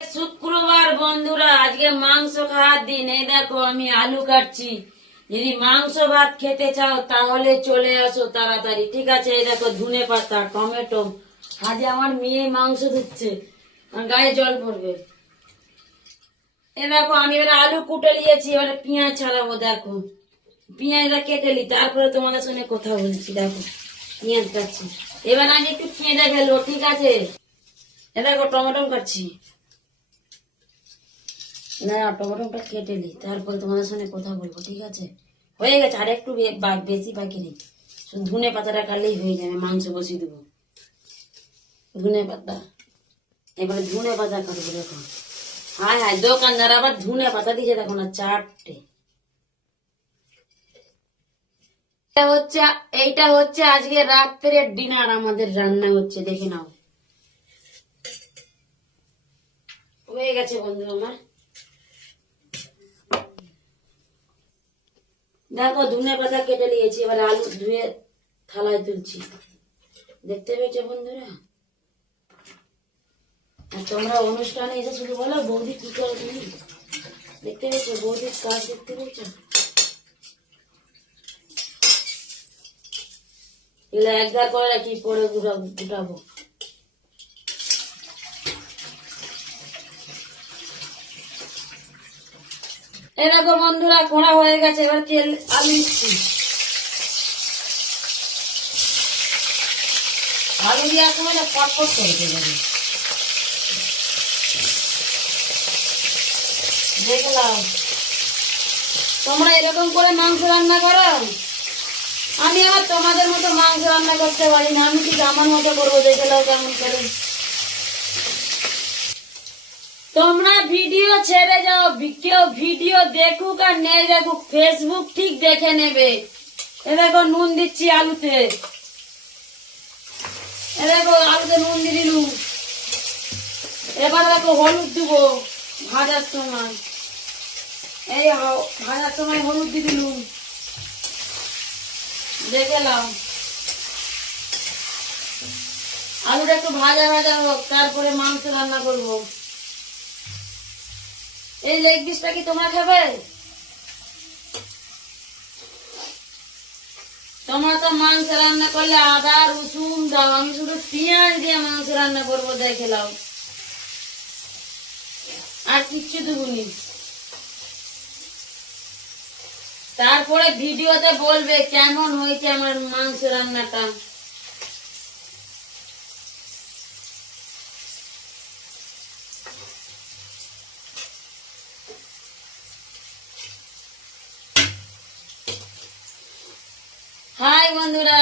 শুক্রবার বন্ধুরা, আজকে মাংস খাওয়ার দিন। এই দেখো আমি আলু কাটছি। যদি মাংস ভাত খেতে চাও তাহলে চলে আসো তাড়াতাড়ি, ঠিক আছে? এই দেখো ধনে পাতা, টমেটো। আজ আমার মেয়ে মাংস দিচ্ছে, গায়ে জল পড়বে। এ দেখো আমি এবার আলু কুটে নিয়েছি, এবারে পেঁয়াজ ছাড়াবো। দেখো পেঁয়াজটা কেটে নি, তারপরে তোমাদের সঙ্গে কথা বলছি। দেখো পেঁয়াজ কাটছি, এবার আমি একটু কেঁদে ফেলবো, ঠিক আছে? এ দেখো টমেটো কাটছি, না টমেটোটা কেটে নি, তারপরে তোমাদের সঙ্গে কথা বলবো, ঠিক আছে? হয়ে গেছে, আর একটু বেশি বাকি নেই, শুধু ধনে পাতাটা কাটলেই হয়ে যাবে। মাংস বসিয়ে দেবো। ধনে পাতা, এবারে ধনে পাতা কাটবো। দেখো হায় হায়, দোকানদার আবার ধনে পাতা দিয়েছে, দেখো না, 4টে। এইটা হচ্ছে আজকে রাত্রের ডিনার, আমাদের রান্না হচ্ছে, দেখে নাও। হয়ে গেছে বন্ধু আমার। দেখো ধনে পাতা কেটে নিয়েছি, এবার আলু ধুয়ে থালায় তুলছি। দেখতে পেয়েছো বন্ধুরা? আর তোমরা অনুষ্ঠানে এসে শুধু বলো বৌদি কি করে তুমি। দেখতে পেয়েছো বৌদির কাজ? দেখতে পেয়েছো? এগুলো একবার করে রাখি, পরে গুটাবো। এই দেখো বন্ধুরা, কড়া হয়ে গেছে, এবার তেল আলু দিচ্ছি। আলু দেওয়ার সময় না পটপট করতে যাবে। দেখলাম তোমরা এরকম করে মাংস রান্না করো, আমি আবার তোমাদের মতো মাংস রান্না করতে পারি না। আমি ঠিক আমার মতো করবো, দেখলাম কেমন করে। তোমরা ভিডিও ছেড়ে যাও, কেউ ভিডিও দেখুক আর নেই দেখুক, ফেসবুক ঠিক দেখে নেবে। এ দেখো নুন দিচ্ছি আলুতে, এ দেখো আলুতে নুন দিয়ে দিলুম। এবার দেখো হলুদ দেবো ভাজার সময়, এই ভাজার সময় হলুদ দিয়ে দিলুম। দেখে নাও, আলুটা একটু ভাজা ভাজা হোক, তারপরে মাংস রান্না করবো। এই লেগ পিসটা কি তোমরা খাবে? তোমরা তো মাংস রান্না করলে আদা রসুন দাও, আমি শুধু পেঁয়াজ দিয়ে মাংস রান্না করবো, দেখে নাও। আর কিচ্ছু দেবনি। তারপরে ভিডিওতে বলবে কেমন হয়েছে আমার মাংস রান্নাটা। হাই বন্ধুরা,